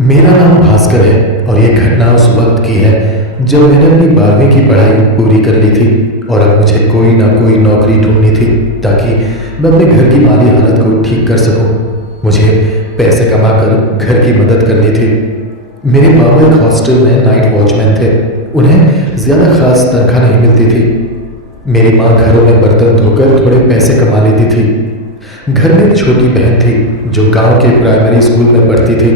मेरा नाम भास्कर है और ये घटना उस वक्त की है जब मैंने अपनी 12वीं की पढ़ाई पूरी कर ली थी और अब मुझे कोई ना कोई नौकरी ढूंढनी थी ताकि मैं अपने घर की माली हालत को ठीक कर सकूं। मुझे पैसे कमाकर घर की मदद करनी थी। मेरे पापा एक हॉस्टल में नाइट वॉचमैन थे। उन्हें ज़्यादा खास तनख्वाह नहीं मिलती थी। मेरी माँ घरों में बर्तन धोकर थोड़े पैसे कमा लेती थी। घर में एक छोटी बहन थी जो गांव के प्राइमरी स्कूल में पढ़ती थी।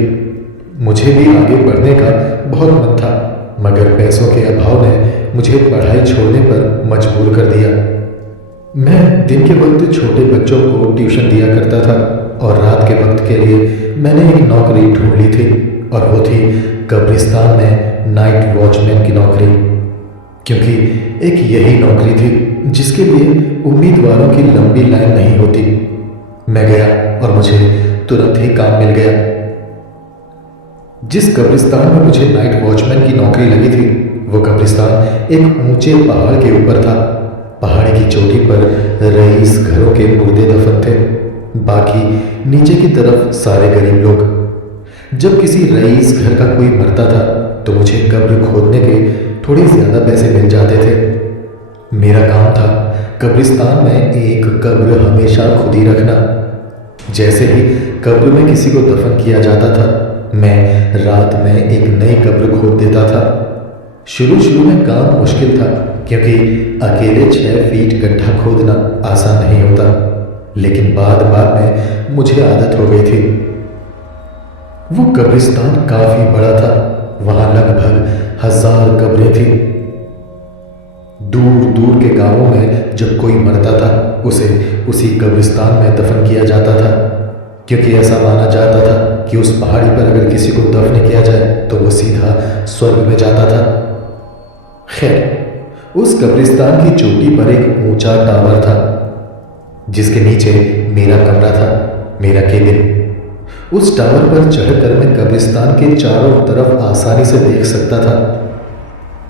मुझे भी आगे बढ़ने का बहुत मन था, मगर पैसों के अभाव ने मुझे पढ़ाई छोड़ने पर मजबूर कर दिया। मैं दिन के वक्त छोटे बच्चों को ट्यूशन दिया करता था और रात के वक्त के लिए मैंने एक नौकरी ढूंढ ली थी और वो थी कब्रिस्तान में नाइट वॉचमैन की नौकरी, क्योंकि एक यही नौकरी थी जिसके लिए उम्मीदवारों की लंबी लाइन नहीं होती। मैं गया और मुझे तुरंत ही काम मिल गया। जिस कब्रिस्तान में मुझे नाइट वॉचमैन की नौकरी लगी थी वो कब्रिस्तान एक ऊंचे पहाड़ के ऊपर था। पहाड़ की चोटी पर रईस घरों के मुर्दे दफन थे, बाकी नीचे की तरफ सारे गरीब लोग। जब किसी रईस घर का कोई मरता था तो मुझे कब्र खोदने के थोड़े ज़्यादा पैसे मिल जाते थे। मेरा काम था कब्रिस्तान में एक कब्र हमेशा खुद ही रखना। जैसे ही कब्र में किसी को दफन किया जाता था मैं रात में एक नई कब्र खोद देता था। शुरू शुरू में काम मुश्किल था क्योंकि अकेले 6 फीट गड्ढा खोदना आसान नहीं होता, लेकिन बाद बाद में मुझे आदत हो गई थी। वो कब्रिस्तान काफी बड़ा था। वहां लगभग 1000 कब्रें थी। दूर दूर के गांवों में जब कोई मरता था उसे उसी कब्रिस्तान में दफन किया जाता था, क्योंकि ऐसा माना जाता था कि उस पहाड़ी पर अगर किसी को दफन किया जाए तो वो सीधा स्वर्ग में जाता था। खैर, उस कब्रिस्तान की चोटी पर एक ऊंचा टावर था जिसके नीचे मेरा कमरा था, मेरा केबिन। उस टावर पर चढ़कर मैं कब्रिस्तान के चारों तरफ आसानी से देख सकता था।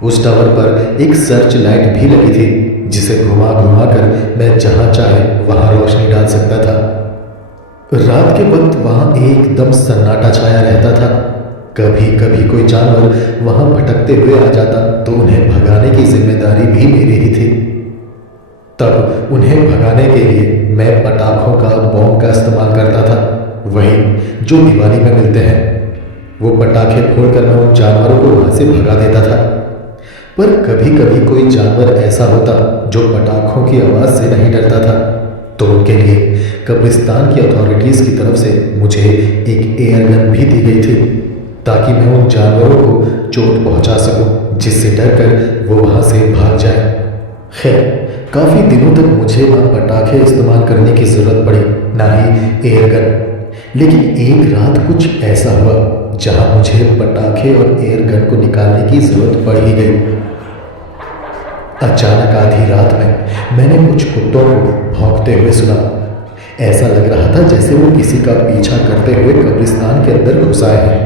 उस टावर पर एक सर्च लाइट भी लगी थी जिसे घुमा घुमा कर मैं जहां चाहे वहां रोशनी डाल सकता था। रात के वक्त वहां एकदम सन्नाटा छाया रहता था। कभी कभी कोई जानवर वहां भटकते हुए आ जाता तो उन्हें भगाने की जिम्मेदारी भी मेरी ही थी। तब उन्हें भगाने के लिए मैं पटाखों का बॉम्ब का इस्तेमाल करता था, वही जो दिवाली में मिलते हैं। वो पटाखे फोड़कर मैं उन जानवरों को वहां से भगा देता था। पर कभी कभी कोई जानवर ऐसा होता जो पटाखों की आवाज़ से नहीं डरता था, तो उनके लिए कब्रिस्तान की अथॉरिटीज़ की तरफ से मुझे एक एयर गन भी दी गई थी ताकि मैं उन जानवरों को चोट पहुंचा सकूं जिससे डरकर वो वहां से भाग जाए। खैर, काफ़ी दिनों तक मुझे ना पटाखे इस्तेमाल करने की ज़रूरत पड़ी ना ही एयर गन। लेकिन एक रात कुछ ऐसा हुआ जहां मुझे पटाखे और एयर गन को निकालने की ज़रूरत पड़ ही गई। अचानक आधी रात में मैंने कुछ कुत्तों को भौंकते हुए सुना। ऐसा लग रहा था जैसे वो किसी का पीछा करते हुए कब्रिस्तान के अंदर घुस आए हैं।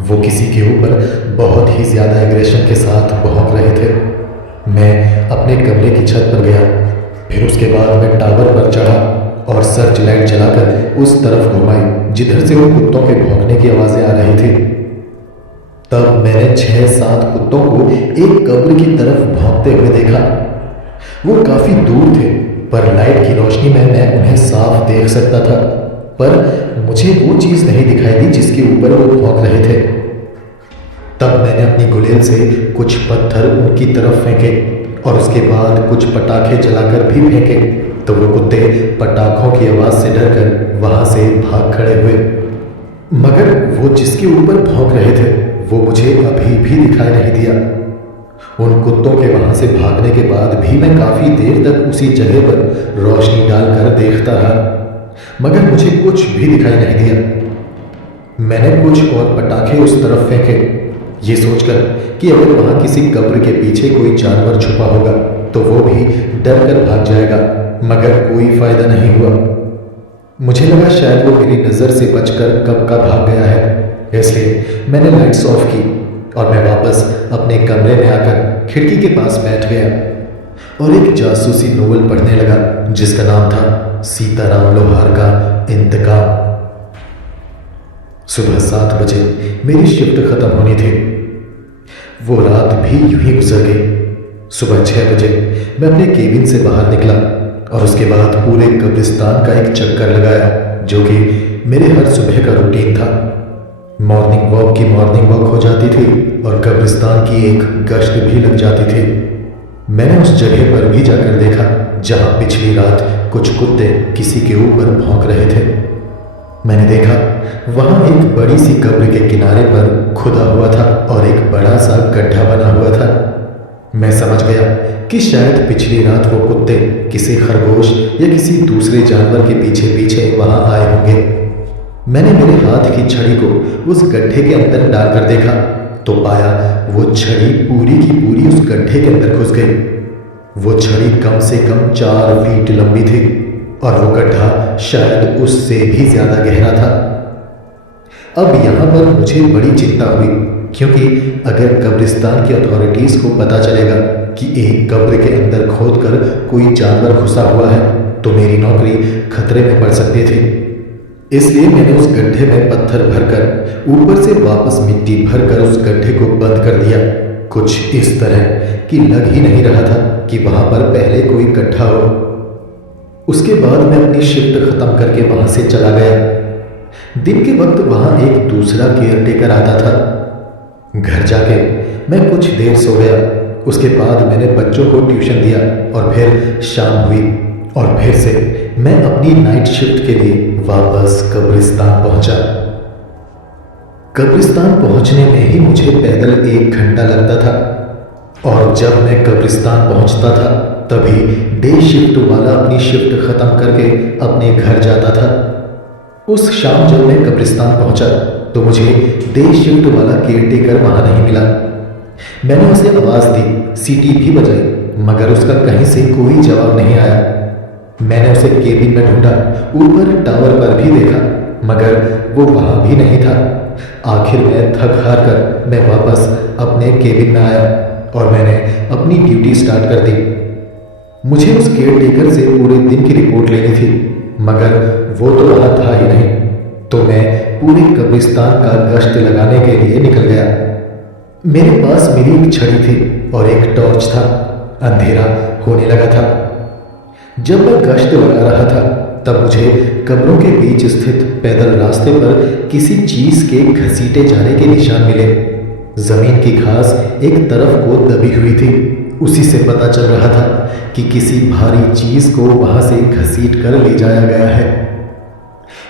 वो किसी के ऊपर बहुत ही ज़्यादा एग्रेशन के साथ भौंक रहे थे। मैं अपने कमरे की छत पर गया, फिर उसके बाद मैं टावर पर चढ़ा और सर्च लाइट जलाकर उस तरफ घुमाई जिधर से वो कुत्तों के भौंकने की आवाज़ें आ रही थी। तब मैंने 6-7 कुत्तों को एक कब्र की तरफ भागते हुए देखा। वो काफी दूर थे पर लाइट की रोशनी में मैं उन्हें साफ देख सकता था, पर मुझे वो चीज नहीं दिखाई दी जिसके ऊपर वो भौंक रहे थे। तब मैंने अपनी गुलेल से कुछ पत्थर उनकी तरफ फेंके और उसके बाद कुछ पटाखे जलाकर भी फेंके, तो वो कुत्ते पटाखों की आवाज से डरकर वहां से भाग खड़े हुए। मगर वो जिसके ऊपर भौंक रहे थे वो मुझे अभी भी दिखाई नहीं दिया। उन कुत्तों के वहां से भागने के बाद भी मैं काफी देर तक उसी जगह पर रोशनी डालकर देखता रहा, मगर मुझे कुछ भी दिखाई नहीं दिया। मैंने कुछ और पटाखे उस तरफ फेंके, ये सोचकर कि अगर वहां किसी कब्र के पीछे कोई जानवर छुपा होगा तो वो भी डर कर भाग जाएगा, मगर कोई फायदा नहीं हुआ। मुझे लगा शायद वो मेरी नज़र से बचकर कब का भाग गया है, इसलिए मैंने लाइट्स ऑफ की और मैं वापस अपने कमरे में आकर खिड़की के पास बैठ गया और एक जासूसी नोवेल पढ़ने लगा जिसका नाम था सीताराम लोहार का इंतकाम। सुबह 7 बजे मेरी शिफ्ट खत्म होनी थी। वो रात भी यूं ही गुजर गई। सुबह 6 बजे मैं अपने केबिन से बाहर निकला और उसके बाद पूरे कब्रिस्तान का एक चक्कर लगाया, जो कि मेरे हर सुबह का रूटीन था। मॉर्निंग वॉक की मॉर्निंग वॉक हो जाती थी और कब्रिस्तान की एक गश्त भी लग जाती थी। मैंने उस जगह पर भी जाकर देखा जहां पिछली रात कुछ कुत्ते किसी के ऊपर भौंक रहे थे। मैंने देखा वहां एक बड़ी सी कब्र के किनारे पर खुदा हुआ था और एक बड़ा सा गड्ढा बना हुआ था। मैं समझ गया कि शायद पिछली रात वो कुत्ते किसी खरगोश या किसी दूसरे जानवर के पीछे पीछे वहां आए होंगे। मैंने मेरे हाथ की छड़ी को उस गड्ढे के अंदर डालकर देखा तो पाया वो छड़ी पूरी की पूरी उस गड्ढे के अंदर घुस गई। वो छड़ी कम से कम 4 फीट लंबी थी और वो गड्ढा शायद उससे भी ज्यादा गहरा था। अब यहां पर मुझे बड़ी चिंता हुई, क्योंकि अगर कब्रिस्तान की अथॉरिटीज को पता चलेगा कि एक कब्र के अंदर खोदकर कोई जानवर घुसा हुआ है तो मेरी नौकरी खतरे में पड़ सकती थी। इसलिए मैंने उस गड्ढे में पत्थर भरकर ऊपर से वापस मिट्टी भरकर उस गड्ढे को बंद कर दिया, कुछ इस तरह कि लग ही नहीं रहा था कि वहां पर पहले कोई गड्ढा हो। उसके बाद मैं अपनी शिफ्ट खत्म करके वहां से चला गया। दिन के वक्त वहां एक दूसरा केयरटेकर आता था। घर जाके मैं कुछ देर सो गया। उसके बाद मैंने बच्चों को ट्यूशन दिया और फिर शाम हुई और फिर से मैं अपनी नाइट शिफ्ट के लिए वापस कब्रिस्तान पहुंचा। कब्रिस्तान पहुंचने में ही मुझे पैदल 1 घंटा लगता था और जब मैं कब्रिस्तान पहुंचता था तभी डे शिफ्ट वाला अपनी शिफ्ट खत्म करके अपने घर जाता था। उस शाम जब मैं कब्रिस्तान पहुंचा तो मुझे डे शिफ्ट वाला केयरटेकर वहां नहीं मिला। मैंने उसे आवाज दी, सीटी भी बजाई, मगर उसका कहीं से कोई जवाब नहीं आया। मैंने उसे केबिन में ढूंढा, ऊपर टावर पर भी देखा, मगर वो वहां भी नहीं था। आखिर में थक हार कर मैं वापस अपने केबिन में आया और मैंने अपनी ड्यूटी स्टार्ट कर दी। मुझे उस केयरटेकर से पूरे दिन की रिपोर्ट लेनी थी, मगर वो तो वहां था ही नहीं। तो मैं पूरे कब्रिस्तान का गश्त लगाने के लिए निकल गया। मेरे पास मेरी एक छड़ी थी और एक टॉर्च था। अंधेरा होने लगा था। जब मैं गश्त लगा रहा था तब मुझे कब्रों के बीच स्थित पैदल रास्ते पर किसी चीज के घसीटे जाने के निशान मिले। जमीन की घास एक तरफ को दबी हुई थी। उसी से पता चल रहा था कि किसी भारी चीज को वहां से घसीट कर ले जाया गया है।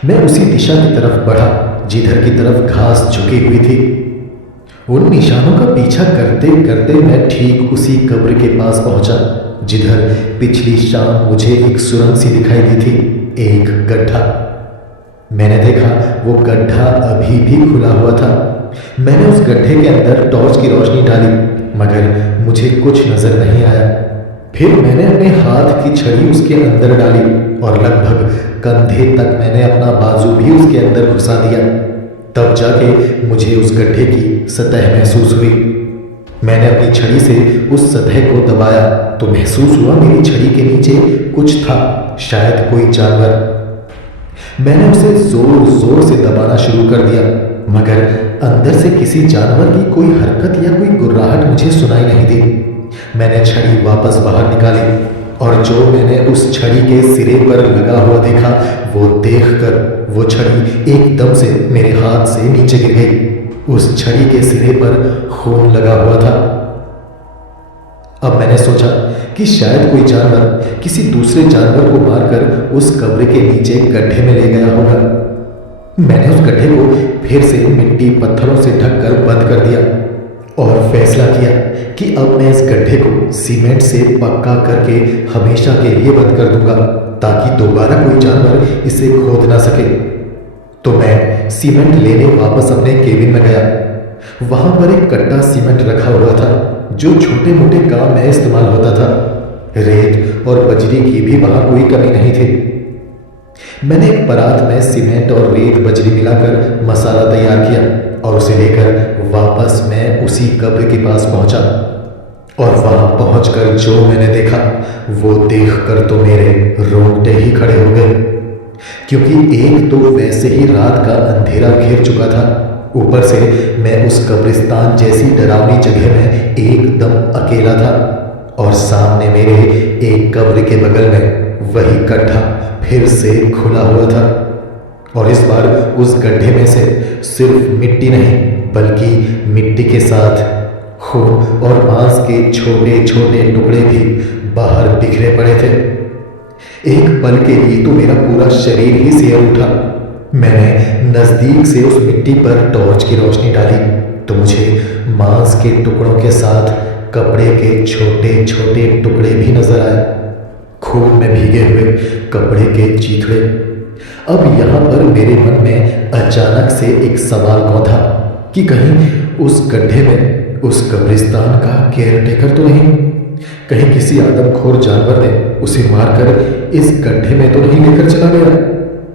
मैं उसी दिशा की तरफ बढ़ा जिधर की तरफ घास झुकी हुई थी। उन निशानों का पीछा करते करते मैं ठीक उसी कब्र के पास पहुंचा जिधर पिछली शाम मुझे एक सुरंग सी दिखाई दी थी, एक गड्ढा। मैंने देखा वो गड्ढा अभी भी खुला हुआ था। मैंने उस गड्ढे के अंदर टॉर्च की रोशनी डाली, मगर मुझे कुछ नजर नहीं आया। फिर मैंने अपने हाथ की छड़ी उसके अंदर डाली और लगभग कंधे तक मैंने अपना बाजू भी उसके अंदर घुसा दिया। तब जाके मुझे उस गड्ढे की सतह महसूस हुई। मैंने अपनी छड़ी से उस सतह को दबाया तो महसूस हुआ मेरी छड़ी के नीचे कुछ था, शायद कोई जानवर। मैंने उसे जोर जोर से दबाना शुरू कर दिया, मगर अंदर से किसी जानवर की कोई हरकत या कोई गुर्राहट मुझे सुनाई नहीं दी। मैंने छड़ी वापस बाहर निकाली और जो मैंने उस छड़ी के सिरे पर लगा हुआ देखा वो देखकर वो छड़ी एकदम से मेरे हाथ से नीचे गिर गई। उस छड़ी के सिरे पर खून लगा हुआ था। अब मैंने सोचा कि शायद कोई जानवर किसी दूसरे जानवर को मारकर उस कब्र के नीचे गड्ढे में ले गया होगा। मैंने उस गड्ढे को फिर से मिट्टी पत्थरों से ढककर बंद कर दिया और फैसला किया कि अब मैं इस गड्ढे को सीमेंट से पक्का करके हमेशा के लिए बंद कर दूंगा ताकि दोबारा कोई जानवर इसे खोद ना सके। तो मैं सीमेंट लेने वापस अपने केबिन में गया। वहां पर एक कट्टा सीमेंट रखा हुआ था जो छोटे मोटे काम में इस्तेमाल होता था। रेत और बजरी की भी वहां कोई कमी नहीं थी। मैंने एक परात में सीमेंट और रेत बजरी मिलाकर मसाला तैयार किया और उसे लेकर वापस मैं उसी कब्र के पास पहुंचा। और वहां पहुंचकर जो मैंने देखा वो देखकर तो मेरे रोंगटे ही खड़े हो गए। क्योंकि एक तो वैसे ही रात का अंधेरा घेर चुका था, ऊपर से मैं उस कब्रिस्तान जैसी डरावनी जगह में एकदम अकेला था और सामने मेरे एक कब्र के बगल में वही गड्ढा फिर से खुला हुआ था। और इस बार उस गड्ढे में से सिर्फ मिट्टी नहीं बल्कि मिट्टी के साथ खून और मांस के छोटे छोटे टुकड़े भी बाहर बिखरे पड़े थे। एक पल के लिए तो मेरा पूरा शरीर ही सिहर उठा। मैंने नज़दीक से उस मिट्टी पर टॉर्च की रोशनी डाली तो मुझे मांस के टुकड़ों के साथ कपड़े के छोटे छोटे टुकड़े भी नजर आए, खून में भीगे हुए कपड़े के चीथड़े। अब यहाँ पर मेरे मन में अचानक से एक सवाल कौंधा कि कहीं उस गड्ढे में उस कब्रिस्तान का केयर टेकर तो नहीं, कहीं किसी आदमखोर जानवर ने उसे मारकर इस गड्ढे में तो नहीं लेकर चला गया।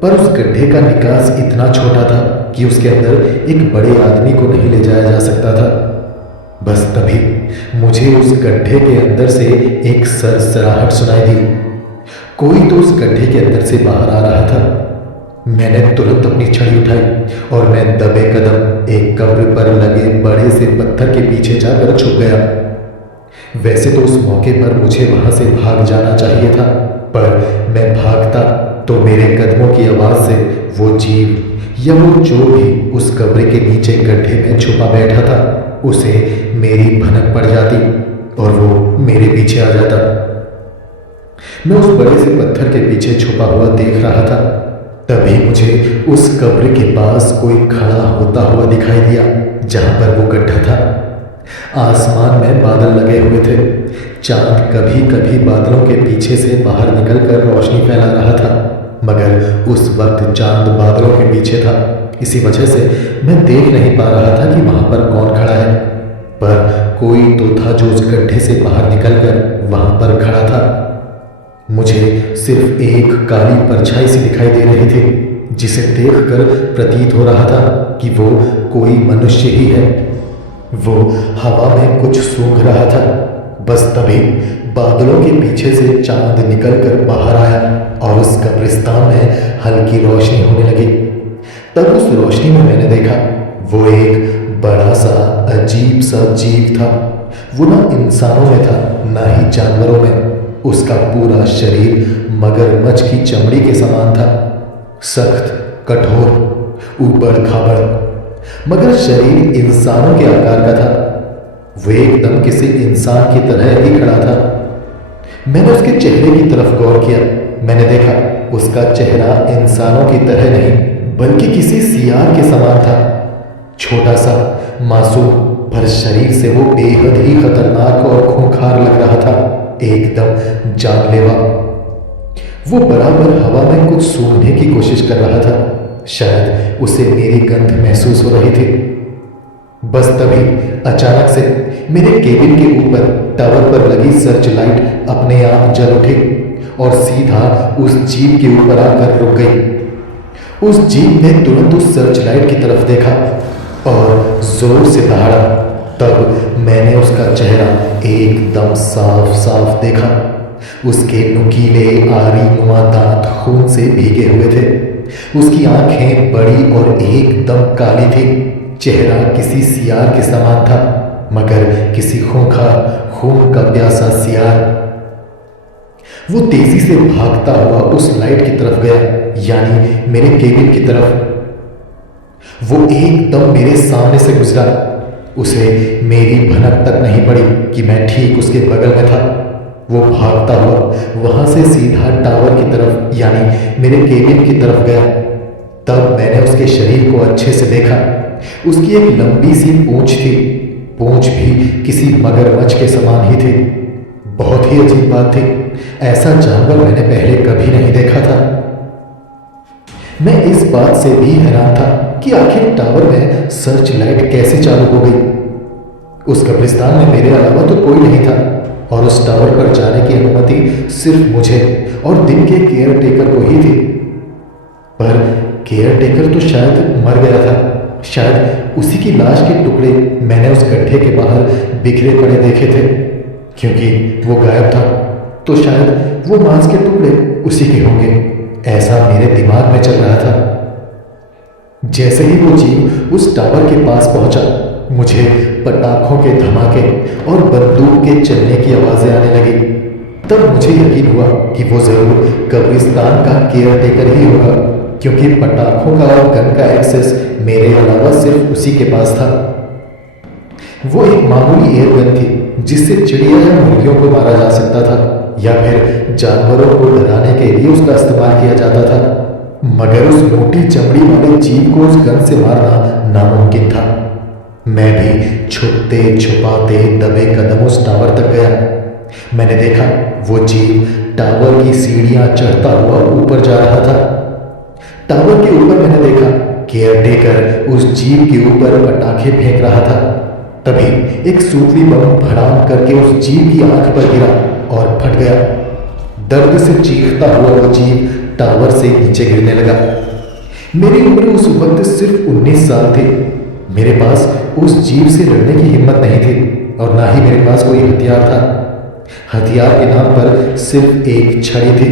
पर उस गड्ढे का निकास इतना छोटा था कि उसके अंदर एक बड़े आदमी को नहीं ले जाया जा सकता था। बस तभी मुझे उस गड्ढे के अंदर से एक सरसराहट सुनाई दी। कोई तो उस गड्ढे के अंदर से बाहर आ रहा था। मैंने तुरंत अपनी छड़ी उठाई और मैं दबे कदम एक कब्र पर लगे बड़े से पत्थर के पीछे जाकर छुप गया। वैसे तो उस मौके पर मुझे वहां से भाग जाना चाहिए था, पर मैं भागता तो मेरे कदमों की आवाज से वो जीव या वो जो भी उस कब्र के नीचे गड्ढे में छुपा बैठा था उसे मेरी भनक पड़ जाती और वो मेरे पीछे आ जाता। मैं उस बड़े से पत्थर के पीछे छुपा हुआ देख रहा था। तभी मुझे उस कब्र के पास कोई खड़ा होता हुआ दिखाई दिया जहां पर वो गड्ढा था। आसमान में बादल लगे हुए थे। चांद कभी कभी बादलों के पीछे से बाहर निकलकर रोशनी फैला रहा था, मगर उस वक्त चांद बादलों के पीछे था। इसी वजह से मैं देख नहीं पा रहा था कि वहां पर कौन खड़ा है, पर कोई तो था जो उस गड्ढे से बाहर निकलकर वहां पर खड़ा था। मुझे सिर्फ एक काली परछाई सी दिखाई दे रही थी जिसे देखकर प्रतीत हो रहा था कि वो कोई मनुष्य ही है। वो हवा में कुछ सूंघ रहा था। बस तभी बादलों के पीछे से चांद निकलकर बाहर आया और उस कब्रिस्तान में हल्की रोशनी होने लगी। तब उस रोशनी में मैंने देखा वो एक बड़ा सा अजीब सा जीव था। वो ना इंसानों में था ना ही जानवरों में। उसका पूरा शरीर मगरमच्छ की चमड़ी के समान था, सख्त, कठोर, ऊबड़ खाबड़, मगर शरीर इंसानों के आकार का था। वो एकदम किसी इंसान की तरह ही खड़ा था। मैंने उसके चेहरे की तरफ गौर किया। मैंने देखा उसका चेहरा इंसानों की तरह नहीं बल्कि किसी सियार के समान था। छोटा सा, मासूम, पर शरीर से वो बेहद ही खतरनाक और खूंखार लग रहा था, एकदम जानलेवा। वो बराबर हवा में कुछ सूंघने की कोशिश कर रहा था। शायद उसे मेरी गंध महसूस हो रही थी। बस तभी अचानक से मेरे केबिन के ऊपर टावर पर लगी सर्च लाइट अपने आप जल उठी और सीधा उस जीप के ऊपर आकर रुक गई। उस जीप ने तुरंत उस सर्च लाइट की तरफ देखा और जोर से दहाड़ा। तब मैंने उसका चेहरा एकदम साफ साफ देखा। उसके नुकीले आरी नुमा दांत खून से भीगे हुए थे। उसकी आंखें बड़ी और एकदम काली थी। चेहरा किसी सियार के समान था, मगर किसी खूंखार, खून का प्यासा सियार। वो तेजी से भागता हुआ उस लाइट की तरफ गया, यानी मेरे केबिन की तरफ। वो एकदम मेरे सामने से गुजरा। उसे मेरी भनक तक नहीं पड़ी कि मैं ठीक उसके बगल में था। वो भागता हुआ वहां से सीधा टावर की तरफ, यानी मेरे केबिन की तरफ गया। तब मैंने उसके शरीर को अच्छे से देखा। उसकी एक लंबी सी पूंछ थी। पूंछ भी किसी मगरमच्छ के समान ही थी। बहुत ही अजीब बात थी, ऐसा जानवर मैंने पहले कभी नहीं देखा था। मैं इस बात से भी हैरान था कि आखिर टावर में सर्च लाइट कैसे चालू हो गई। उस कब्रिस्तान में मेरे अलावा तो कोई नहीं था और उस टावर पर जाने की अनुमति सिर्फ मुझे और दिन के केयर टेकर को ही थी। पर केयर टेकर तो शायद मर गया था। शायद उसी की लाश के टुकड़े मैंने उस गड्ढे के बाहर बिखरे पड़े देखे थे। क्योंकि वो गायब था तो शायद वो मांस के टुकड़े उसी के होंगे। ऐसा मेरे दिमाग में चल रहा था। जैसे ही वो जीव उस टावर के पास पहुंचा, मुझे पटाखों के धमाके और बंदूक के चलने की आवाजें आने लगी। तब मुझे यकीन हुआ कि वो जरूर कब्रिस्तान का केयर टेकर ही होगा, क्योंकि पटाखों का और गन का एक्सेस मेरे अलावा सिर्फ उसी के पास था। वो एक मामूली एयर गन थी जिससे चिड़िया या मुर्गियों को मारा जा सकता था या फिर जानवरों को डराने के लिए उसका इस्तेमाल किया जाता था, मगर उस मोटी चमड़ी वाले जीव को उस गन से मारना नामुमकिन था। मैं भी छुपते छुपाते दबे कदम उस टावर तक गया। मैंने देखा वो जीव टावर की सीढ़ियां चढ़ता हुआ ऊपर जा रहा था। टावर के ऊपर मैंने देखा केयर टेकर उस जीव के ऊपर पटाखे फेंक रहा था। तभी एक सूतली बम भड़ाम करके उस जीव की आंख पर गिरा और फट गया। दर्द से चीखता हुआ वो जीव टावर से नीचे गिरने लगा। मेरी उम्र उस वक्त सिर्फ 19 साल थी। मेरे पास उस जीव से लड़ने की हिम्मत नहीं थी और ना ही मेरे पास कोई हथियार था। हथियार के नाम पर सिर्फ एक छड़ी थी।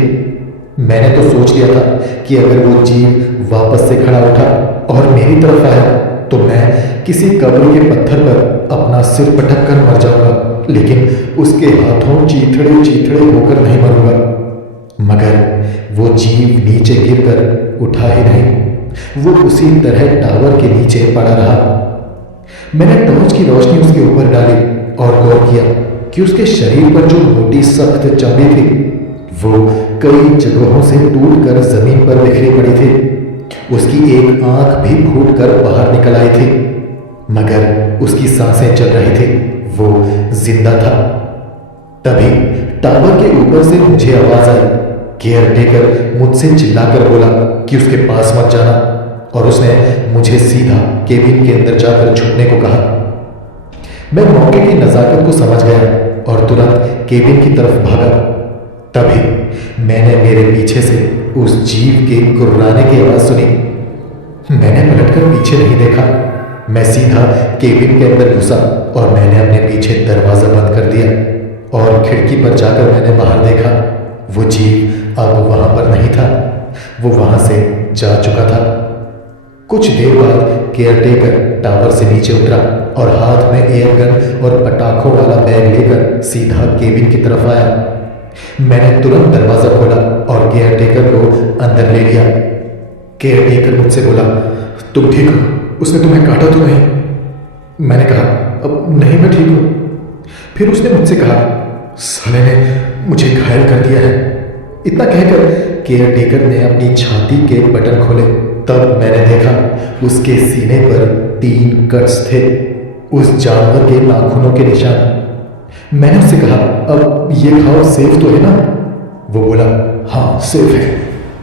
मैंने तो सोच लिया था कि अगर वो जीव वापस से खड़ा उठा और मेरी तरफ आया तो मैं किसी कब्र के पत्थर पर अपना सिर पटक कर मर जाऊंगा, लेकिन उसके हाथों चीथड़े चीथड़े होकर नहीं मरूंगा। मगर वो जीव नीचे गिरकर उठा ही नहीं, वो उसी तरह टावर के नीचे पड़ा रहा। मैंने टॉर्च की रोशनी उसके ऊपर डाली और गौर किया कि उसके शरीर पर जो मोटी सख्त चमड़ी थी वो कई जगहों से टूटकर जमीन पर बिखरी पड़ी थी। उसकी एक आंख भी फूटकर बाहर निकल आई थी, मगर उसकी सांसें चल रही थी, वो जिंदा था। तभी टावर के ऊपर से मुझे आवाज आई। केयर टेकर मुझसे चिल्लाकर बोला कि उसके पास मत जाना, और उसने मुझे सीधा केबिन के अंदर जाकर छुपने को कहा। मैं मौके की नजाकत को समझ गया और तुरंत केबिन की तरफ भागा। तभी मैंने मेरे पीछे से उस जीव के गुर्राने की आवाज सुनी। मैंने पलटकर पीछे नहीं देखा। मैं सीधा केबिन के अंदर घुसा और मैंने अपने पीछे दरवाजा बंद कर दिया और खिड़की पर जाकर मैंने बाहर देखा। वो जीव अब वहां पर नहीं था, वो वहां से जा चुका था। कुछ देर बाद केयरटेकर टावर से नीचे उतरा और हाथ में एयर गन और पटाखों वाला बैग लेकर सीधा केबिन की तरफ आया। मैंने तुरंत दरवाजा खोला और केयरटेकर को अंदर ले लिया। केयरटेकर मुझसे बोला, तुम ठीक हो? उसने तुम्हें काटा तो नहीं? मैंने कहा, अब नहीं, मैं ठीक हूं। फिर उसने मुझसे कहा, साले ने मुझे घायल कर दिया है। इतना कहकर केयरटेकर ने अपनी छाती के बटन खोले। तब मैंने देखा उसके सीने पर 3 कट्स थे, उस जानवर के नाखूनों के निशान। मैंने उससे कहा, अब ये घाव सेफ तो है ना? वो बोला, हाँ सेफ है,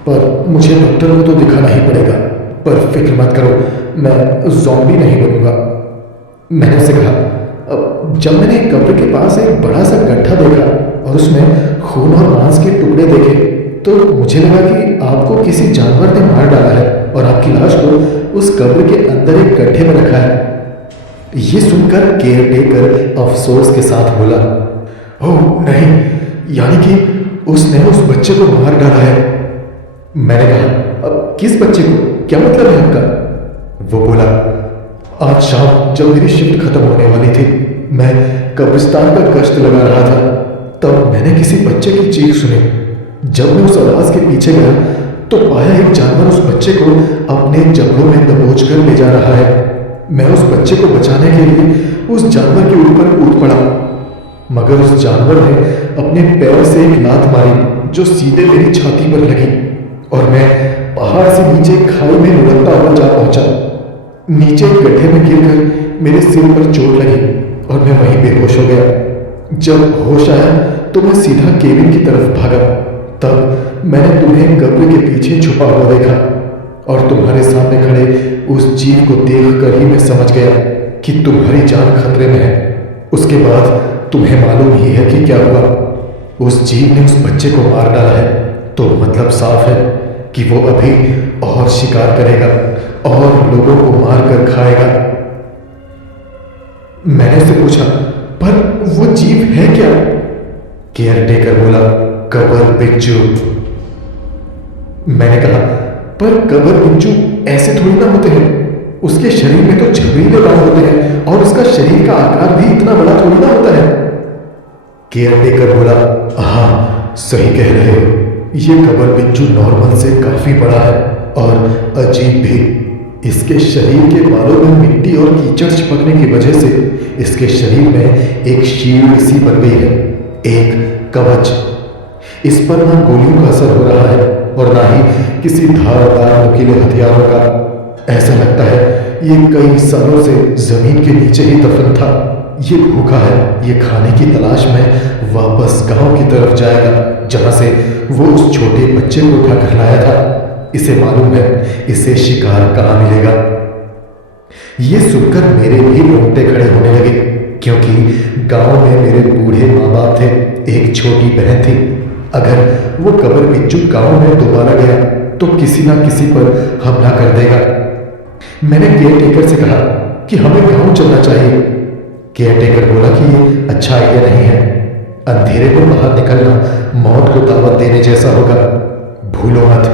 पर मुझे डॉक्टर को तो दिखाना ही पड़ेगा। पर फिक्र मत करो, मैं ज़ॉम्बी नहीं बनूंगा। मैंने उससे कहा, अब जब मैंने कब्र के पास एक बड़ा सा गड्ढा देखा और उसमें खून और मांस के टुकड़े देखे तो मुझे लगा कि आपको किसी जानवर ने मार डाला है और आपकी लाश को उस कब्र के अंदर एक गड्ढे में रखा है। ये सुनकर केयरटेकर अफसोस के साथ बोला, ओह नहीं, यानी कि उसने उस बच्चे को मार डाला है। मैंने कहा, अब किस बच्चे को? क्या मतलब है आपका? वो बोला, आज शाम जब मेरी शिफ्ट खत्म होने वाली थी, मैं कब्रिस्तान का गश्त लगा रहा था, तब मैंने किसी बच्चे की चीख सुनी। जब मैं उस आवाज के पीछे गया तो पाया एक जानवर उस बच्चे को अपने जबड़ों में दबोच कर ले जा रहा है। मैं उस बच्चे को बचाने के लिए उस जानवर के ऊपर कूद पड़ा, मगर उस जानवर ने अपने पैर से एक लात मारी जो सीधे मेरी छाती पर लगी और मैं पहाड़ से नीचे खाई में लुढ़कता हुआ जा पहुंचा। नीचे एक गड्ढे में गिरकर मेरे सिर पर चोट लगी और मैं वहीं बेहोश हो गया। जब होश आया तो मैं सीधा केबिन की तरफ भागा। तब मैंने तुम्हें कब्र के पीछे छुपा हुआ देखा और तुम्हारे सामने खड़े उस जीव को देखकर ही मैं समझ गया कि तुम्हारी जान खतरे में है। उसके बाद तुम्हें मालूम ही है कि क्या हुआ। उस जीव ने उस बच्चे को मार डाला है, तो मतलब साफ है कि वो अभी और शिकार करेगा और लोगों को मार कर खाएगा। मैंने उससे पूछा, पर वो जीव है क्या? केयरटेकर बोला, कब्र बिच्छू। मैंने कहा, पर कबर बिच्छू ऐसे थोड़ी ना होते हैं। उसके शरीर में तो झबरीले बाल होते हैं और उसका शरीर का आकार भी इतना बड़ा थोड़ी ना होता है। केयरटेकर बोला, हाँ सही कह रहे हो, ये कबर बिच्छू नॉर्मल से काफी बड़ा है और अजीब भी। इसके शरीर के बालों में मिट्टी और कीचड़ चिपकने की वजह से इसके शरीर में एक शील्ड सी बन गई है, एक कवच। इस पर ना गोलियों का असर हो रहा है और ना ही किसी धारदार नुकीले हथियारों का। ऐसा लगता है ये कई सालों से जमीन के नीचे ही दफन था। ये भूखा है, ये खाने की तलाश में वापस गांव की तरफ जाएगा जहां से वो उस छोटे बच्चे को उठा कर लाया था। इसे मालूम है इसे शिकार कहाँ मिलेगा। ये सुनकर मेरे भी रोंगटे खड़े होने लगे, क्योंकि गांव में मेरे बूढ़े माँ बाप थे, एक छोटी बहन थी। अगर वो कबर बिच्छू गांव में दोबारा गया तो किसी ना किसी पर हमला कर देगा। मैंने केयरटेकर से कहा कि हमें गांव चलना चाहिए। केयरटेकर बोला कि ये अच्छा आइडिया नहीं है। अंधेरे में बाहर निकलना मौत को दावत देने जैसा होगा। भूलो मत,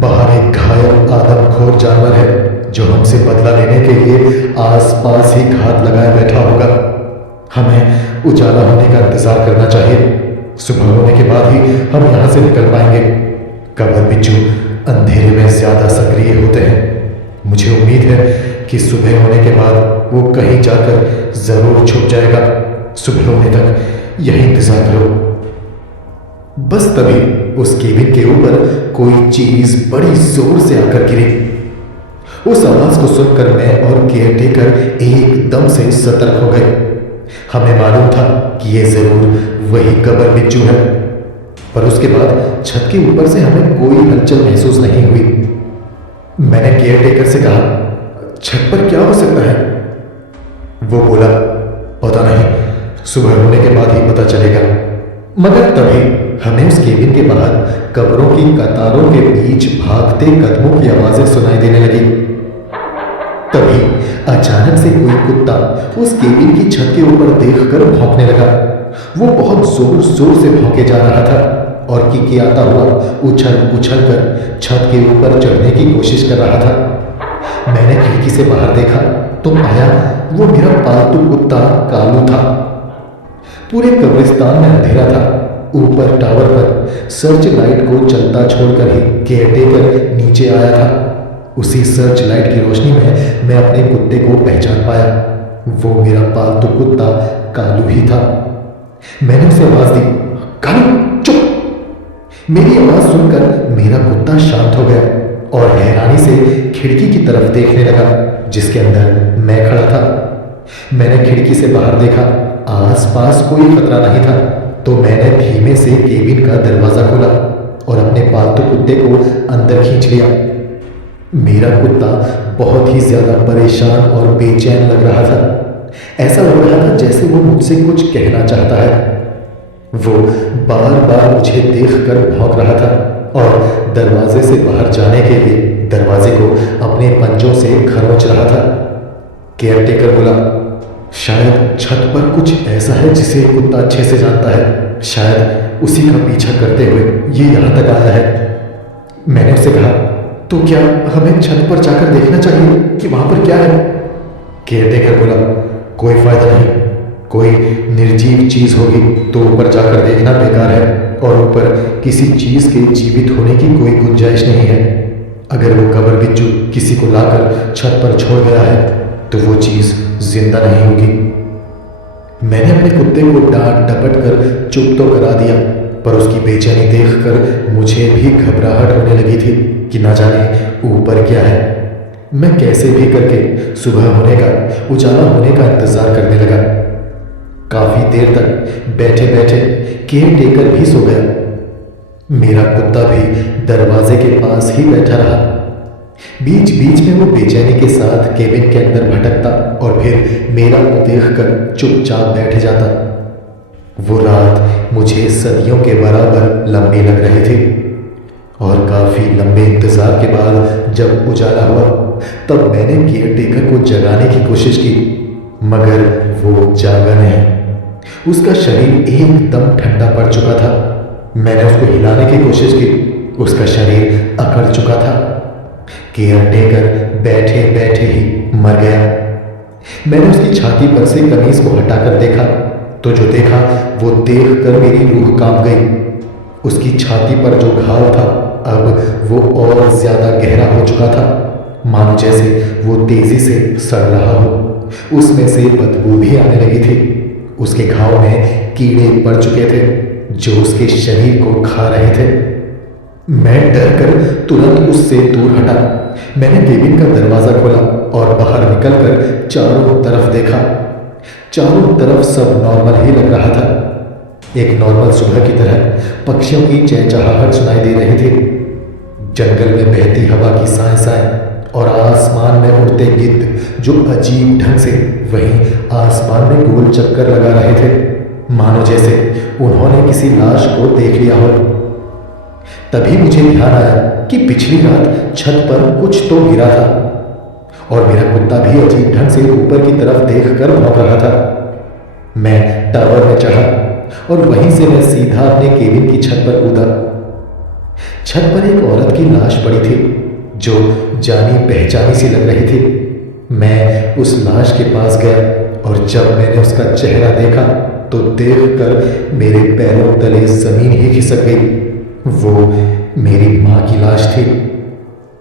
बाहर एक घायल आदमखोर जानवर है जो हमसे बदला लेने के लिए आसपास ही घात लगाए बैठा होगा। हमें उजाला होने का इंतजार करना चाहिए। सुबह होने के बाद ही हम यहां से निकल पाएंगे। कबर बिच्छू अंधेरे में ज्यादा सक्रिय होते हैं। मुझे उम्मीद है कि सुबह होने के बाद वो कहीं जाकर जरूर छुप जाएगा। सुबह होने तक यही इंतजार करो। बस तभी उस केबिन के ऊपर कोई चीज बड़ी जोर से आकर गिरी। उस आवाज को सुनकर मैं और केयरटेकर एकदम से सतर्क हो गए। हमें मालूम था कि ये जरूर वही कबर बिच्छू है, पर उसके बाद छत के ऊपर से हमें कोई हलचल महसूस नहीं हुई। मैंने केयरटेकर से कहा, छत पर क्या हो सकता है? वो बोला, पता नहीं, सुबह होने के बाद ही पता चलेगा। मगर तभी हमें उस केबिन के बाहर कब्रों की कतारों के बीच भागते कदमों की आवाजें सुनाई देने लगी। तभी अचानक से कोई कुत्ता उस केबिन की छत के ऊपर देखकर भौंकने लगा। वो बहुत जोर जोर से भौंके जा रहा था और किकियाता हुआ उछल उछल कर छत के ऊपर चढ़ने की कोशिश कर रहा था। मैंने खिड़की से बाहर देखा तो पाया वो मेरा पालतू कुत्ता कालू था। पूरे कब्रिस्तान में अंधेरा था। ऊपर टावर पर सर्च लाइट को चलता छोड़कर ही केयरटेकर नीचे आया था। उसी सर्च लाइट की रोशनी में मैं अपने कुत्ते को पहचान पाया। वो मेरा पालतू कुत्ता कालू ही था। मैंने उसे आवाज दी, कालू चुप। मेरी आवाज सुनकर मेरा कुत्ता शांत हो गया और हैरानी से खिड़की की तरफ देखने लगा जिसके अंदर मैं खड़ा था। मैंने खिड़की से बाहर देखा, आसपास कोई खतरा नहीं था, तो मैंने धीमे से केबिन का दरवाजा खोला और अपने पालतू कुत्ते को अंदर खींच लिया। मेरा कुत्ता बहुत ही ज्यादा परेशान और बेचैन लग रहा था। ऐसा लग रहा था जैसे वो मुझसे कुछ कहना चाहता है। वो बार बार मुझे देखकर भौंक रहा था और दरवाजे से बाहर जाने के लिए दरवाजे को अपने पंजों से खरोंच रहा था। केयरटेकर बोला, शायद छत पर कुछ ऐसा है जिसे कुत्ता अच्छे से जानता है। शायद उसी का पीछा करते हुए ये यहाँ तक आया है। मैंने उससे कहा, तो क्या हमें छत पर जाकर देखना चाहिए कि वहां पर क्या है? केयरटेकर बोला, कोई फायदा नहीं। कोई निर्जीव चीज होगी तो ऊपर जाकर देखना बेकार है और ऊपर किसी चीज के जीवित होने की कोई गुंजाइश नहीं है। अगर वो कबर बिच्छू किसी को लाकर छत पर छोड़ गया है तो वो चीज जिंदा नहीं होगी। मैंने अपने कुत्ते को डांट डपट कर चुप तो करा दिया, पर उसकी बेचैनी देखकर मुझे भी घबराहट होने लगी थी कि ना जाने ऊपर क्या है। मैं कैसे भी करके सुबह होने का, उजाला होने का इंतजार करने लगा। काफी देर तक बैठे बैठे केयरटेकर भी सो गया। मेरा कुत्ता भी दरवाजे के पास ही बैठा रहा। बीच बीच में वो बेचैनी के साथ केबिन के अंदर भटकता और फिर मेरा मुंह देखकर चुपचाप बैठ जाता। वो रात मुझे सदियों के बराबर लंबी लग रही थी और काफी लंबे इंतजार के बाद जब उजाला हुआ तब मैंने केयरटेकर को जगाने की कोशिश की, मगर वो जागा नहीं। उसका शरीर एकदम ठंडा पड़ चुका था। मैंने उसको हिलाने की कोशिश की, उसका शरीर अकड़ चुका था। केयरटेकर बैठे बैठे ही मर गया। मैंने उसकी छाती पर से कमीज को हटाकर देखा तो जो देखा वो देखकर मेरी रूह कांप गई। उसकी छाती पर जो घाव था अब वो और ज्यादा गहरा हो चुका था, मानो जैसे वो तेजी से सड़ रहा हो। उसमें से बदबू भी आने लगी थी। उसके घाव में कीड़े पड़ चुके थे जो उसके शरीर को खा रहे थे। मैं डर कर तुरंत उससे दूर हटा। मैंने केबिन का दरवाजा खोला और बाहर निकलकर चारों तरफ देखा। चारों तरफ सब नॉर्मल ही लग रहा था। एक नॉर्मल सुबह की तरह पक्षियों की चहचहाहट सुनाई दे रही थी। जंगल में बहती हवा की साए साए और आसमान में उड़ते गिद्ध जो अजीब ढंग से वहीं आसमान में गोल चक्कर लगा रहे थे, मानो जैसे उन्होंने किसी लाश को देख लिया हो। तभी मुझे ध्यान आया कि पिछली रात छत पर कुछ तो गिरा था और मेरा कुत्ता भी अजीब ढंग से ऊपर की तरफ देखकर भौंक रहा था। मैं टावर में चढ़ा और वहीं से मैं सीधा अपने केबिन की छत पर कूदा। छत पर एक औरत की लाश पड़ी थी जो जानी पहचानी सी लग रही थी। मैं उस लाश के पास गया और जब मैंने उसका चेहरा देखा तो देखकर मेरे पैरों तले जमीन ही खिसक गई। वो मेरी माँ की लाश थी।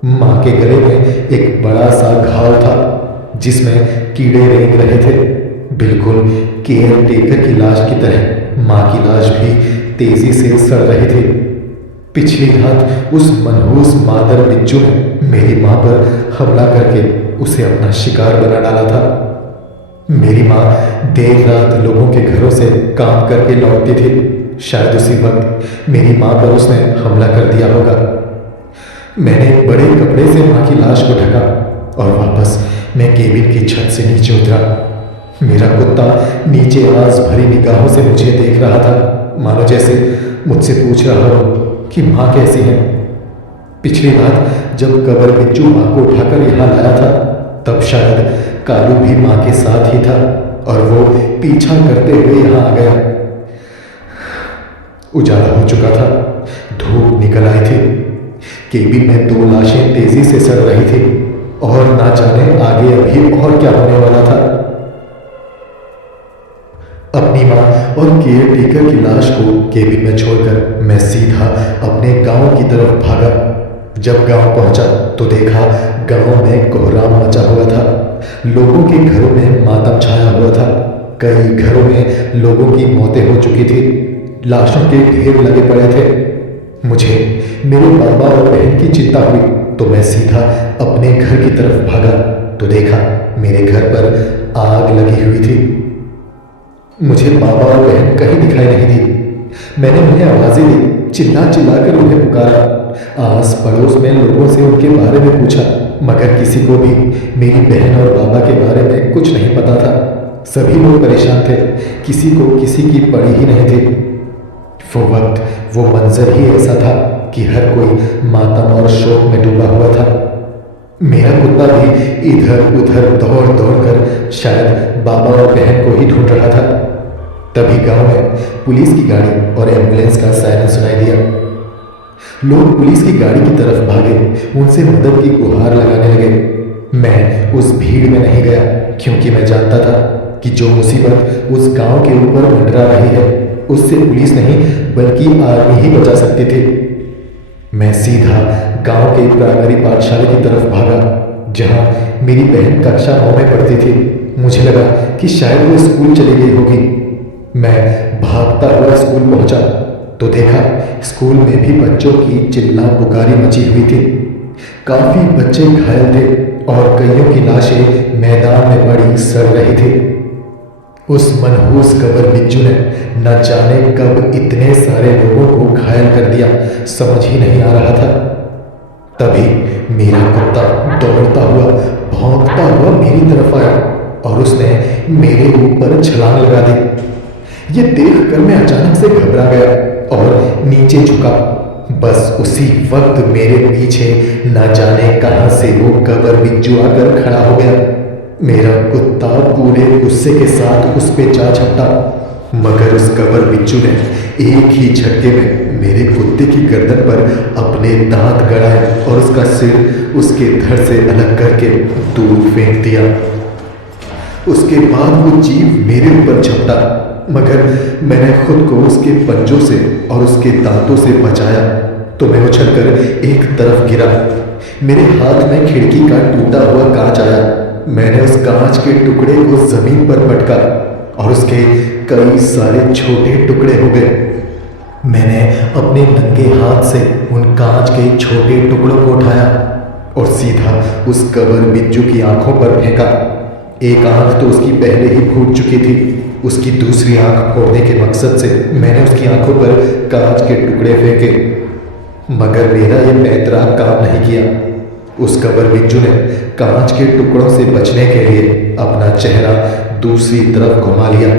माँ के गले में एक बड़ा सा घाव था जिसमें कीड़े रेंग रहे थे, बिल्कुल केयर टेकर की लाश की तरह। माँ की लाश भी तेजी से सड़ रही थी। पिछली रात उस मनहूस मादर बिज्जू ने मेरी माँ पर हमला करके उसे अपना शिकार बना डाला था। मेरी माँ देर रात लोगों के घरों से काम करके लौटती थी। शायद उसी वक्त मेरी माँ पर उसने हमला कर दिया होगा। मैंने बड़े कपड़े से माँ की लाश को ढका और वापस मैं केबिन की छत से नीचे उतरा। मेरा कुत्ता नीचे आस भरी निगाहों से मुझे देख रहा था, मानो जैसे मुझसे पूछ रहा हो कि माँ कैसी है। पिछली रात जब कबर बिज्जू माँ को उठाकर यहाँ लाया था तब शायद कालू भी माँ के साथ ही था और वो पीछा करते हुए यहाँ आ गया। उजाला हो चुका था, धूप निकल आई थी। केबिन में 2 लाशें तेजी से सड़ रही थी और ना जाने आगे अभी और क्या होने वाला था। अपनी माँ और केयर टेकर की लाश को केबिन में छोड़कर मैं सीधा अपने गांव की तरफ भागा। जब गांव पहुंचा तो देखा गांव में कोहराम मचा हुआ था। लोगों के घरों में मातम छाया हुआ था। कई घरों में लोगों की मौतें हो चुकी थी। लाशों के ढेर लगे पड़े थे। मुझे मेरे बाबा और बहन की चिंता हुई तो मैं सीधा अपने घर की तरफ भागा तो देखा मेरे घर पर आग लगी हुई थी। मुझे बाबा और बहन कहीं दिखाई नहीं दी। मैंने उन्हें आवाजें दी, चिल्ला चिल्ला कर उन्हें पुकारा। आस पड़ोस में लोगों से उनके बारे में पूछा, मगर किसी को भी मेरी बहन और बाबा के बारे में कुछ नहीं पता था। सभी लोग परेशान थे, किसी को किसी की पड़ी ही नहीं थी। वो वक्त, वो मंजर ही ऐसा था कि हर कोई मातम और शोक में डूबा हुआ था। मेरा कुत्ता भी इधर उधर दौड़ दौड़ कर शायद बाबा और बहन को ही ढूंढ रहा था। तभी गांव में पुलिस की गाड़ी और एम्बुलेंस का सायरन सुनाई दिया। लोग पुलिस की गाड़ी की तरफ भागे, उनसे मदद की गुहार लगाने लगे। मैं उस भीड़ में नहीं गया क्योंकि मैं जानता था कि जो मुसीबत उस गांव के ऊपर मंडरा रही है उससे पुलिस नहीं बल्कि आर्मी ही बचा सकती थी। मैं सीधा गांव के प्राइमरी पाठशाला की तरफ भागा जहां मेरी बहन कक्षा 9 में पढ़ती थी। मुझे लगा कि शायद वो स्कूल चली गई होगी। मैं भागता हुआ स्कूल पहुंचा तो देखा स्कूल में भी बच्चों की चिल्ला पुकारी मची हुई थी। काफी बच्चे घायल थे और कईयों की लाशें मैदान में पड़ी सड़ रही थी। उस मनहूस कबर बिज्जू ने न जाने कब इतने सारे लोगों को घायल कर दिया, समझ ही नहीं आ रहा था। तभी मेरा कुत्ता दौड़ता हुआ भौंकता हुआ मेरी तरफ आया और उसने मेरे ऊपर छलांग लगा दी। ये देखकर मैं अचानक से घबरा गया और नीचे झुका। बस उसी वक्त मेरे पीछे न जाने कहां से वो कबर बिज्जू आकर खड़ा हो गया। मेरा कुत्ता पूरे गुस्से के साथ उस पे जा झपटा, मगर उस कबर बिच्छू ने एक ही झटके में मेरे कुत्ते की गर्दन पर अपने दांत गड़ाए और उसका सिर उसके धड़ से अलग करके दूर फेंक दिया। उसके बाद वो जीव मेरे ऊपर झपटा, मगर मैंने खुद को उसके पंजों से और उसके दांतों से बचाया तो मैं उछलकर एक तरफ गिरा। मेरे हाथ में खिड़की का टूटा हुआ कांच आया। मैंने उस कांच के टुकड़े को जमीन पर पटका और उसके कई सारे छोटे टुकड़े हो गए। मैंने अपने नंगे हाथ से उन कांच के छोटे टुकड़ों को उठाया और सीधा उस कबर बिज्जू की आंखों पर फेंका। एक आंख तो उसकी पहले ही फूट चुकी थी। उसकी दूसरी आंख फोड़ने के मकसद से मैंने उसकी आंखों पर कांच के टुकड़े फेंके, मगर मेरा यह पैतराक काम नहीं किया। उस कबर बिज्जू ने कांच के टुकड़ों से बचने के लिए अपना चेहरा दूसरी तरफ घुमा लिया।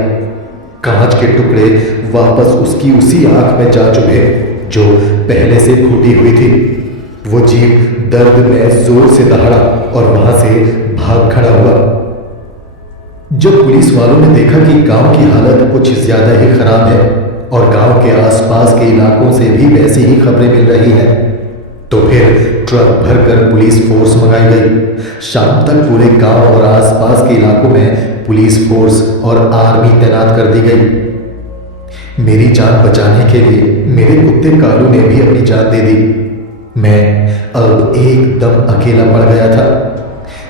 कांच के टुकड़े वापस उसकी उसी आंख में जा चुके जो पहले से फूटी हुई थी। वो जीव दर्द में जोर से दहाड़ा और वहां से भाग खड़ा हुआ। जब पुलिस वालों ने देखा कि गांव की हालत कुछ ज्यादा ही खराब है और गांव के आसपास के इलाकों से भी वैसी ही खबरें मिल रही हैं, तो फिर ट्रक भरकर पुलिस फोर्स मंगाई गई। शाम तक पूरे गांव और आसपास के इलाकों में पुलिस फोर्स और आर्मी तैनात कर दी गई। मेरी जान बचाने के लिए मेरे कुत्ते कालू ने भी अपनी जान दे दी। मैं अब एकदम अकेला पड़ गया था।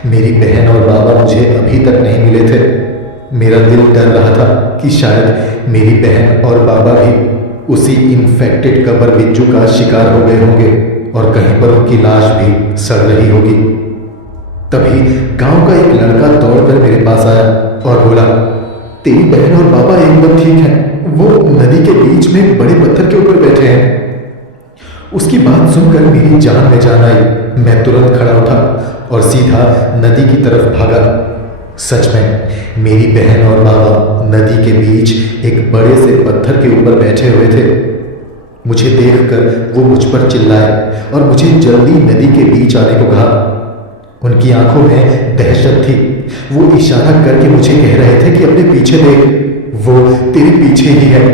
मेरी बहन और बाबा मुझे अभी तक नहीं मिले थे। मेरा दिल डर रहा था कि शायद मेरी बहन और बाबा भी उसी इन्फेक्टेड कबर बिज्जू का शिकार हो गए होंगे और कहीं पर उनकी लाश भी सड़ रही होगी। तभी गांव का एक लड़का दौड़कर मेरे पास आया और बोला, तेरी बहन और बाबा एकदम ठीक हैं, वो नदी के बीच में बड़े पत्थर के ऊपर बैठे हैं। उसकी बात सुनकर मेरी जान में जान आई। मैं तुरंत खड़ा उठा और सीधा नदी की तरफ भागा। सच में मेरी बहन और बाबा नदी के बीच एक बड़े से पत्थर के ऊपर बैठे हुए थे। मुझे देखकर वो मुझ पर चिल्लाए और मुझे जल्दी नदी के बीच आने को कहा। उनकी आंखों में दहशत थी। वो इशारा करके मुझे कह रहे थे कि अपने पीछे देख, वो तेरे पीछे ही है।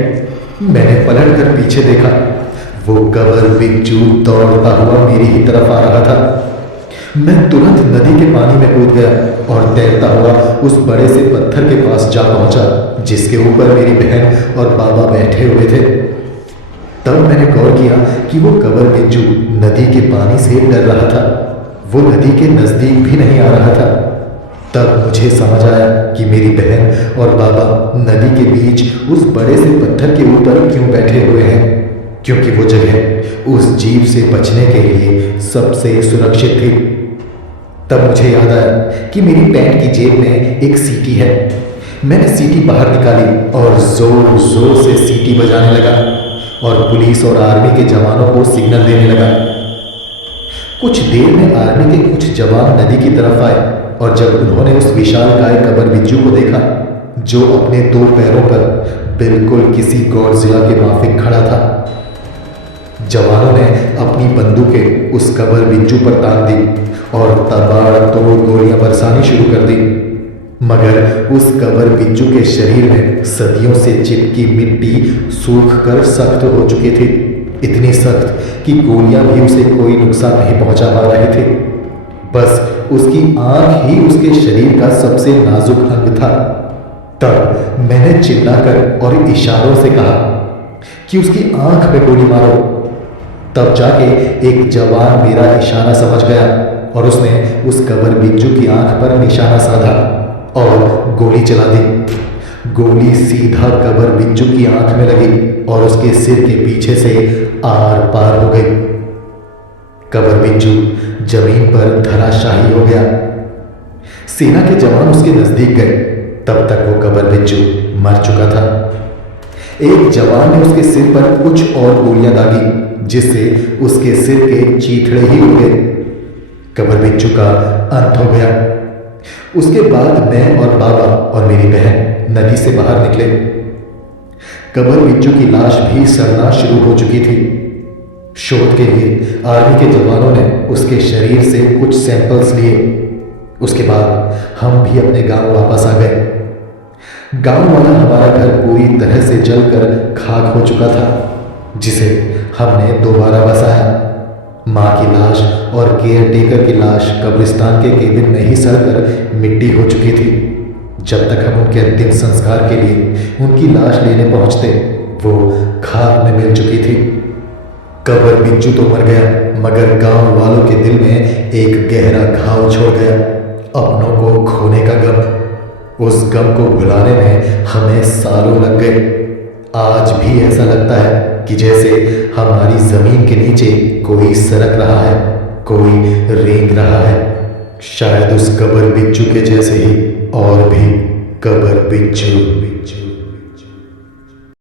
मैंने पलट कर पीछे देखा। वो कबर बिज्जू दौड़ता हुआ मेरी ही तरफ आ रहा था। मैं तुरंत नदी के पानी में कूद गया और तैरता हुआ उस बड़े से पत्थर के पास जा पहुंचा जिसके ऊपर मेरी बहन और बाबा बैठे हुए थे। तब मैंने गौर किया कि वो कबर बिज्जू नदी के पानी से डर रहा था। वो नदी के नजदीक भी नहीं आ रहा था। तब मुझे समझ आया कि मेरी बहन और बाबा नदी के बीच उस बड़े से पत्थर के ऊपर क्यों बैठे हुए हैं, क्योंकि वो जगह उस जीव से बचने के लिए सबसे सुरक्षित थी। तब मुझे याद आया कि मेरी पैंट की जेब में एक सीटी है। मैंने सीटी बाहर निकाली और जोर जोर से सीटी बजाने लगा और पुलिस और आर्मी के जवानों को सिग्नल देने लगा। कुछ देर में आर्मी के कुछ जवान नदी की तरफ आए और जब उन्होंने उस विशालकाय कबर बिज्जू को देखा जो अपने दो पैरों पर बिल्कुल किसी गॉडजिला के माफिक खड़ा था, जवानों ने अपनी बंदूकें उस कबर बिज्जू पर तान दी और ताबड़तोड़ गोलियां बरसानी शुरू कर दी। मगर उस कबर बिज्जू के शरीर में सदियों से चिपकी मिट्टी सूख कर सख्त हो चुकी थी, इतनी सख्त कि गोलियां भी उसे कोई नुकसान नहीं पहुंचा पा रही थी। बस उसकी आंख ही उसके शरीर का सबसे नाजुक अंग था। तब मैंने चिल्लाकर और इशारों से कहा कि उसकी आंख में गोली मारो। तब जाके एक जवान मेरा इशारा समझ गया और उसने उस कबर बिज्जू की आंख पर निशाना साधा और गोली चला दी। गोली सीधा कबर बिज्जू की आंख में लगी और उसके सिर के पीछे से आर पार हो गई। कबर बिज्जू जमीन पर धराशायी हो गया। सेना के जवान उसके नजदीक गए। तब तक वो कबर बिज्जू मर चुका था। एक जवान ने उसके सिर पर कुछ और गोलियां दागी जिससे उसके सिर के चीथड़े ही उड़ गए। कबर बिज्जू का अंत हो गया। उसके बाद मैं और बाबा और मेरी बहन नदी से बाहर निकले। कबर बिज्जू की लाश भी सड़ना शुरू हो चुकी थी। शोध के लिए आर्मी के जवानों ने उसके शरीर से कुछ सैंपल्स लिए। उसके बाद हम भी अपने गांव वापस आ गए। गांव वाला हमारा घर पूरी तरह से जलकर खाक हो चुका था, जिसे हमने दोबारा बसाया। माँ की लाश और केयर टेकर की लाश कब्रिस्तान के केबिन में ही सड़कर मिट्टी हो चुकी थी। जब तक हम उनके अंतिम संस्कार के लिए उनकी लाश लेने पहुंचते, वो खाक में मिल चुकी थी। कबर बिच्छू तो मर गया, मगर गांव वालों के दिल में एक गहरा घाव छोड़ गया। अपनों को खोने का गम। उस गम को भुलाने में हमें सालों लग गए। आज भी ऐसा लगता है कि जैसे हमारी जमीन के नीचे कोई सरक रहा है, कोई रेंग रहा है। शायद उस कबर बिच्छू के जैसे ही और भी कबर बिच्छू।